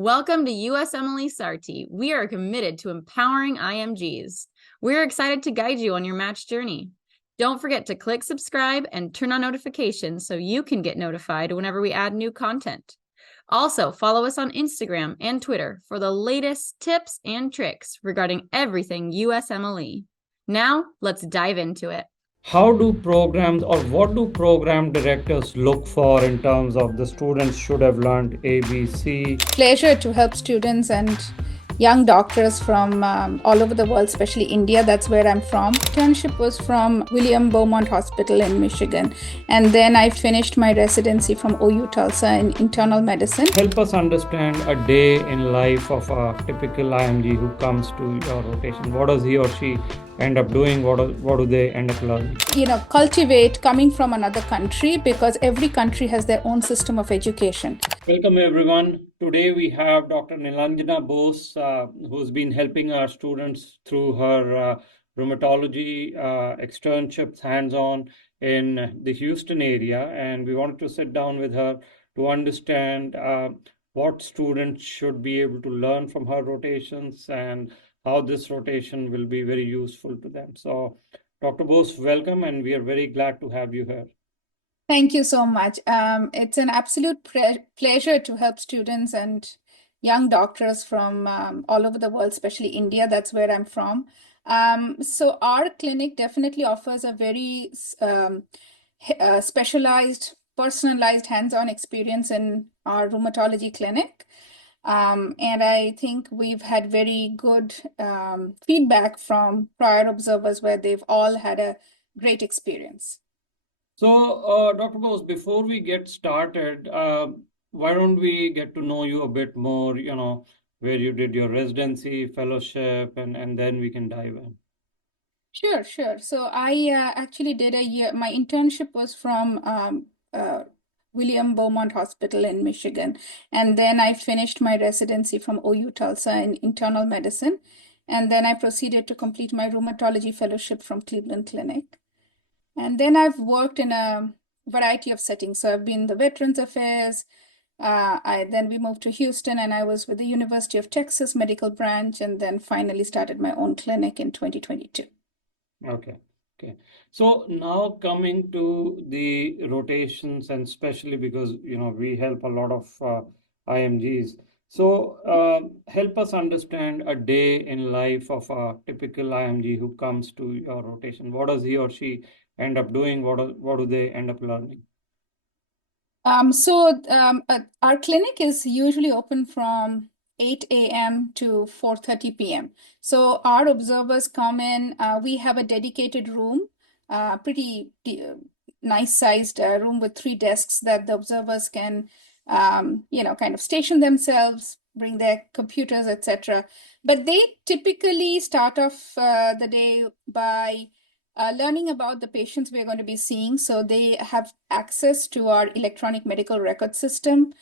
Welcome to USMLE Sarthi. We are committed to empowering IMGs. We're excited to guide you on your match journey. Don't forget to click subscribe and turn on notifications so you can get notified whenever we add new content. Also, follow us on Instagram and Twitter for the latest tips and tricks regarding everything USMLE. Now, let's dive into it. How do programs or what do program directors look for in terms of the students should have learned ABC? Pleasure to help students and young doctors from all over the world, especially India. That's where I'm from. Internship was from William Beaumont Hospital in Michigan. And then I finished my residency from OU Tulsa in internal medicine. Help us understand a day in life of a typical IMG who comes to your rotation. What does he or she end up doing? What do they end up learning? Cultivate coming from another country, because every country has their own system of education. Welcome everyone. Today we have Dr. Nilangina Bose, who's been helping our students through her rheumatology externships hands-on in the Houston area, and we wanted to sit down with her to understand what students should be able to learn from her rotations and how this rotation will be very useful to them. So, Dr. Bose, welcome, and we are very glad to have you here. Thank you so much. It's an absolute pleasure to help students and young doctors from all over the world, especially India. That's where I'm from. So our clinic definitely offers a very specialized, personalized, hands-on experience in our rheumatology clinic. And I think we've had very good feedback from prior observers where they've all had a great experience. So, Dr. Bose, before we get started, why don't we get to know you a bit more, where you did your residency, fellowship, and then we can dive in. Sure. So I actually did a year. My internship was from William Beaumont Hospital in Michigan. And then I finished my residency from OU Tulsa in internal medicine. And then I proceeded to complete my rheumatology fellowship from Cleveland Clinic. And then I've worked in a variety of settings. So I've been the Veterans Affairs. Then we moved to Houston, and I was with the University of Texas Medical Branch, and then finally started my own clinic in 2022. Okay. So now coming to the rotations, and especially because we help a lot of IMGs. So help us understand a day in life of a typical IMG who comes to your rotation. What does he or she end up doing? What do they end up learning? Our clinic is usually open from 8 a.m. to 4:30 p.m. So our observers come in. We have a dedicated room, pretty nice sized room with 3 desks that the observers can, kind of station themselves, bring their computers, etc. But they typically start off the day by learning about the patients we're going to be seeing. So they have access to our electronic medical record system,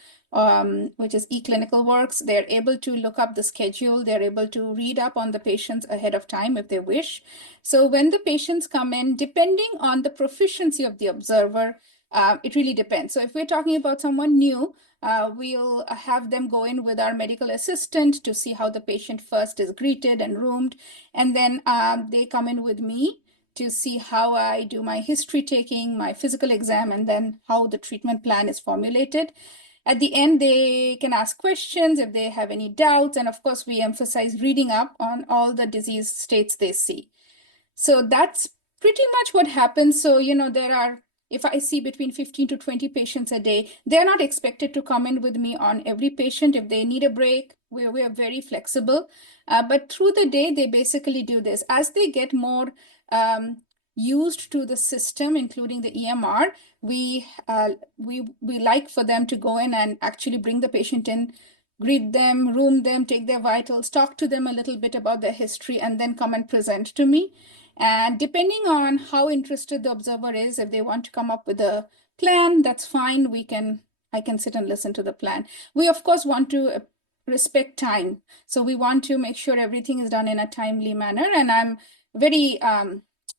which is eClinicalWorks. They're able to look up the schedule. They're able to read up on the patients ahead of time if they wish. So when the patients come in, depending on the proficiency of the observer, it really depends. So if we're talking about someone new, we'll have them go in with our medical assistant to see how the patient first is greeted and roomed. And then they come in with me to see how I do my history taking, my physical exam, and then how the treatment plan is formulated. At the end, they can ask questions if they have any doubts. And of course, we emphasize reading up on all the disease states they see. So that's pretty much what happens. So, if I see between 15 to 20 patients a day, they're not expected to come in with me on every patient. If they need a break, we are very flexible. But through the day, they basically do this. As they get more used to the system, including the EMR, we like for them to go in and actually bring the patient in, greet them, room them, take their vitals, talk to them a little bit about their history, and then come and present to me. And depending on how interested the observer is, if they want to come up with a plan, that's fine. I can sit and listen to the plan. We, of course, want to respect time. So we want to make sure everything is done in a timely manner. And I'm very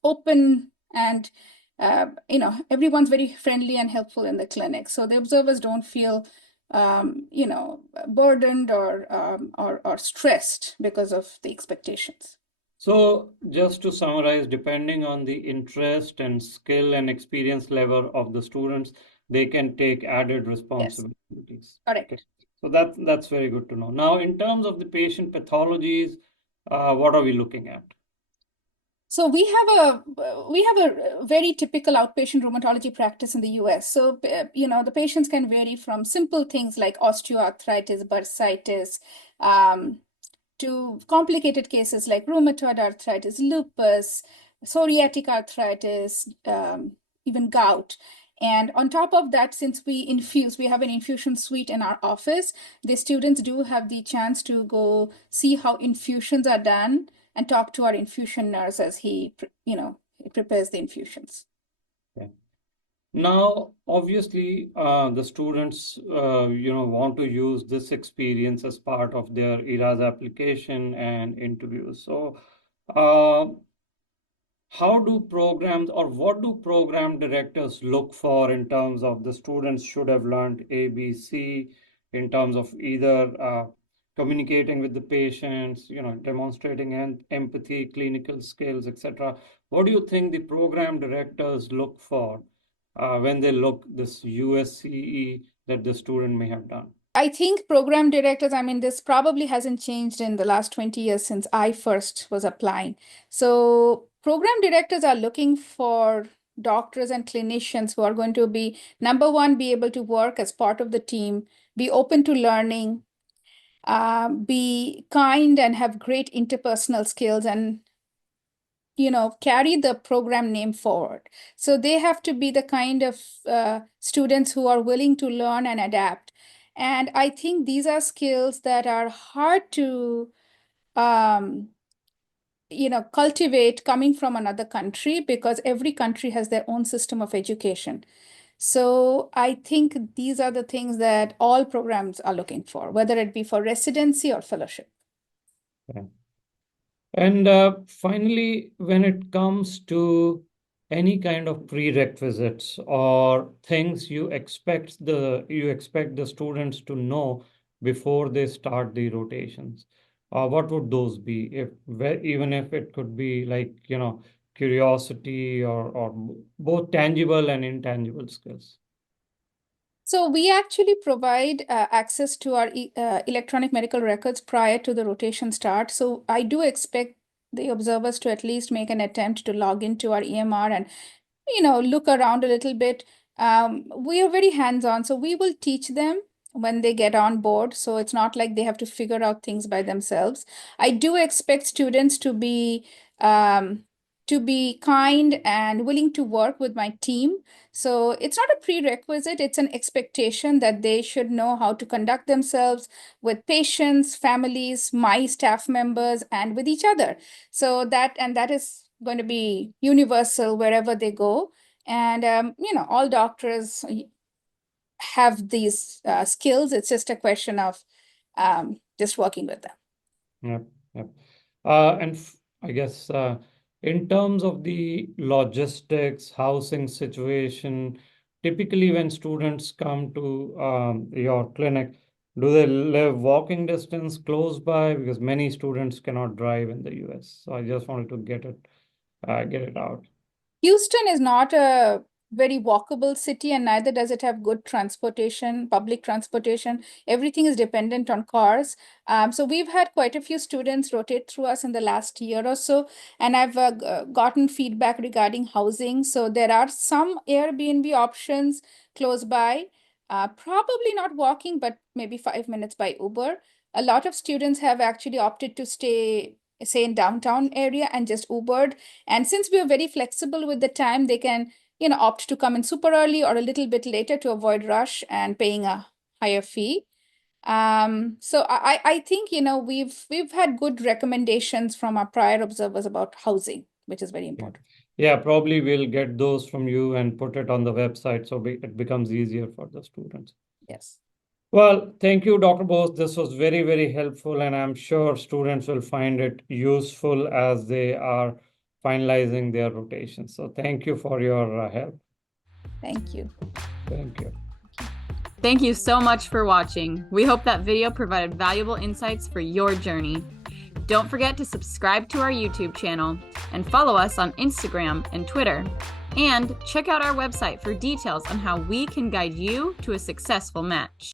open, and everyone's very friendly and helpful in the clinic. So the observers don't feel burdened or stressed because of the expectations. So just to summarize, depending on the interest and skill and experience level of the students, they can take added Yes, responsibilities. correct. Okay. So that's very good to know. Now, in terms of the patient pathologies, what are we looking at? So we have a very typical outpatient rheumatology practice in the US. So the patients can vary from simple things like osteoarthritis, bursitis, to complicated cases like rheumatoid arthritis, lupus, psoriatic arthritis, even gout. And on top of that, since we have an infusion suite in our office, the students do have the chance to go see how infusions are done and talk to our infusion nurse as he prepares the infusions. Okay. Now, obviously, the students, want to use this experience as part of their ERAS application and interviews. So, how do programs or what do program directors look for in terms of the students should have learned A, B, C in terms of either communicating with the patients, demonstrating empathy, clinical skills, etc. What do you think the program directors look for when they look this USCE that the student may have done? I think program directors, this probably hasn't changed in the last 20 years since I first was applying. So program directors are looking for doctors and clinicians who are going to be, number one, be able to work as part of the team, be open to learning, be kind and have great interpersonal skills, and carry the program name forward. So they have to be the kind of students who are willing to learn and adapt. And I think these are skills that are hard to um, cultivate coming from another country, because every country has their own system of education. So I think these are the things that all programs are looking for, whether it be for residency or fellowship. Yeah. And finally, when it comes to any kind of prerequisites or things you expect the students to know before they start the rotations, what would those be? Even if it could be like, curiosity or both tangible and intangible skills. So we actually provide access to our electronic medical records prior to the rotation start. So I do expect the observers to at least make an attempt to log into our EMR and look around a little bit. We are very hands-on, so we will teach them when they get on board. So it's not like they have to figure out things by themselves. I do expect students to be kind and willing to work with my team. So it's not a prerequisite, it's an expectation that they should know how to conduct themselves with patients, families, my staff members, and with each other. So that is going to be universal wherever they go. And all doctors have these skills. It's just a question of just working with them. Yep, yep. I guess in terms of the logistics, housing situation, typically when students come to your clinic, do they live walking distance close by? Because many students cannot drive in the US. So I just wanted to get it out. Houston is not a very walkable city, and neither does it have good transportation, public transportation. Everything is dependent on cars. So we've had quite a few students rotate through us in the last year or so, and I've gotten feedback regarding housing. So there are some Airbnb options close by, probably not walking, but maybe 5 minutes by Uber. A lot of students have actually opted to stay, say, in downtown area and just Ubered. And since we are very flexible with the time, they can, opt to come in super early or a little bit later to avoid rush and paying a higher fee. So I think, we've had good recommendations from our prior observers about housing, which is very important. Yeah, probably we'll get those from you and put it on the website so it becomes easier for the students. Yes. Well, thank you, Dr. Bose. This was very, very helpful, and I'm sure students will find it useful as they are finalizing their rotations. So thank you for your help. Thank you. Thank you. Thank you so much for watching. We hope that video provided valuable insights for your journey. Don't forget to subscribe to our YouTube channel and follow us on Instagram and Twitter. And check out our website for details on how we can guide you to a successful match.